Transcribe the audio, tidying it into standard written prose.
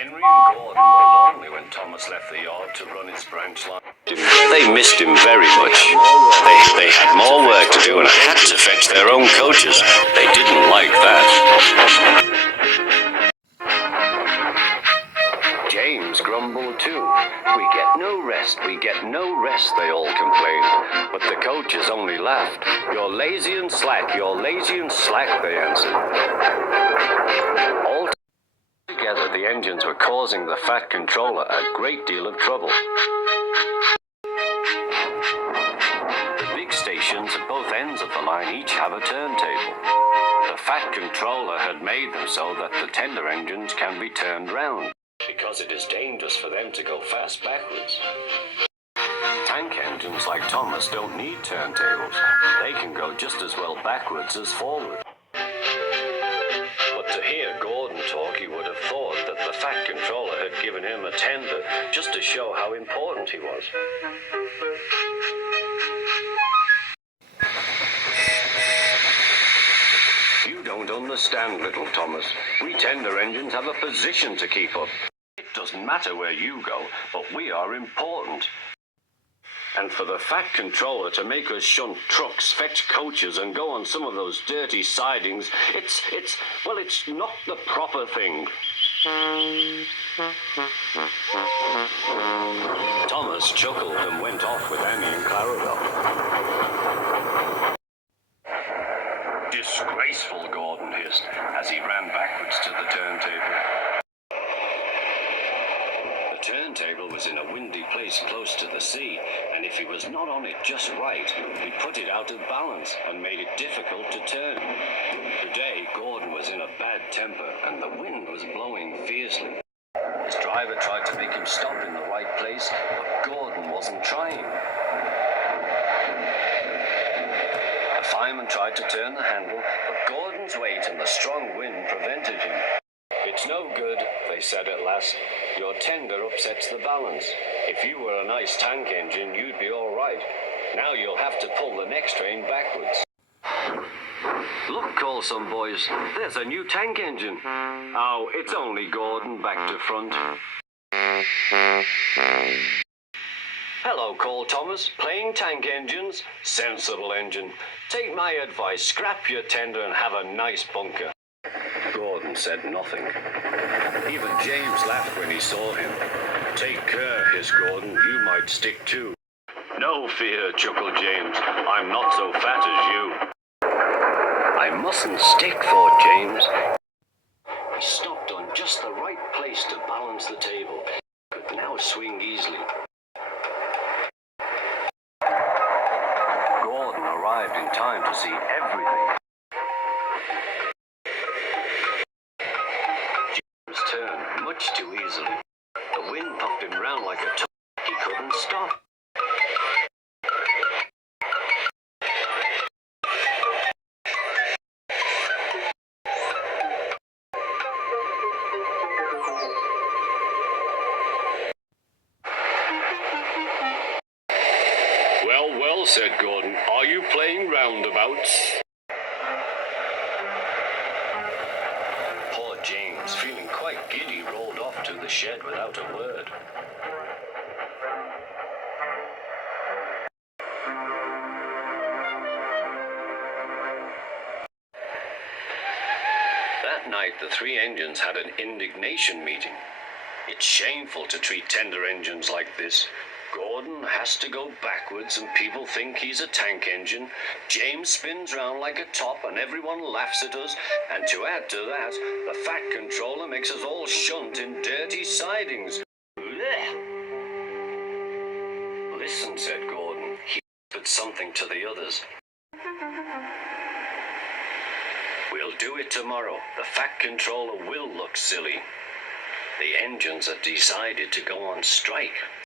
Henry and Gordon were lonely when Thomas left the yard to run his branch line. They missed him very much. They had more work to do and had to fetch their own coaches. They didn't like that. James grumbled too. We get no rest, they all complained. But the coaches only laughed. You're lazy and slack, they answered. All together, the engines were causing the Fat Controller a great deal of trouble. The big stations at both ends of the line each have a turntable. The Fat Controller had made them so that the tender engines can be turned round, because it is dangerous for them to go fast backwards. Tank engines like Thomas don't need turntables. They can go just as well backwards as forward. But to hear Gordon talk, you would have thought that the Fat Controller had given him a tender just to show how important he was. You don't understand, little Thomas. We tender engines have a position to keep up. It doesn't matter where you go, but we are important. And for the Fat Controller to make us shunt trucks, fetch coaches, and go on some of those dirty sidings, it's not the proper thing. Thomas chuckled and went off with Annie and Clarabelle. Disgraceful, Gordon hissed, as he ran backwards to the turntable. The turntable was in a windy place close to the sea, and if he was not on it just right, he put it out of balance and made it difficult to turn. Today, Gordon was in a bad temper, and the wind was blowing fiercely. His driver tried to make him stop in the right place, but Gordon wasn't trying. The fireman tried to turn the handle, but Gordon's weight and the strong wind prevented him. It's no good, they said at last. Your tender upsets the balance. If you were a nice tank engine, you'd be all right. Now you'll have to pull the next train backwards. Look, called some boys. There's a new tank engine. Oh, it's only Gordon back to front. Hello, called Thomas. Playing tank engines? Sensible engine. Take my advice. Scrap your tender and have a nice bunker. Gordon said nothing. Even James laughed when he saw him. Take care, hissed Gordon. You might stick too. No fear, chuckled James. I'm not so fat as you. I mustn't stick, thought James. He stopped on just the right place to balance the table. Could now swing easily. Gordon arrived in time to see everything. James turned much too easily. The wind puffed him round like a top. He couldn't stop. Well, said Gordon, are you playing roundabouts? Poor James, feeling quite giddy, rolled off to the shed without a word. That night, the three engines had an indignation meeting. It's shameful to treat tender engines like this. Gordon has to go backwards and people think he's a tank engine. James spins round like a top and everyone laughs at us. And to add to that, the Fat Controller makes us all shunt in dirty sidings. Blech. Listen, said Gordon. He whispered something to the others. We'll do it tomorrow. The Fat Controller will look silly. The engines have decided to go on strike.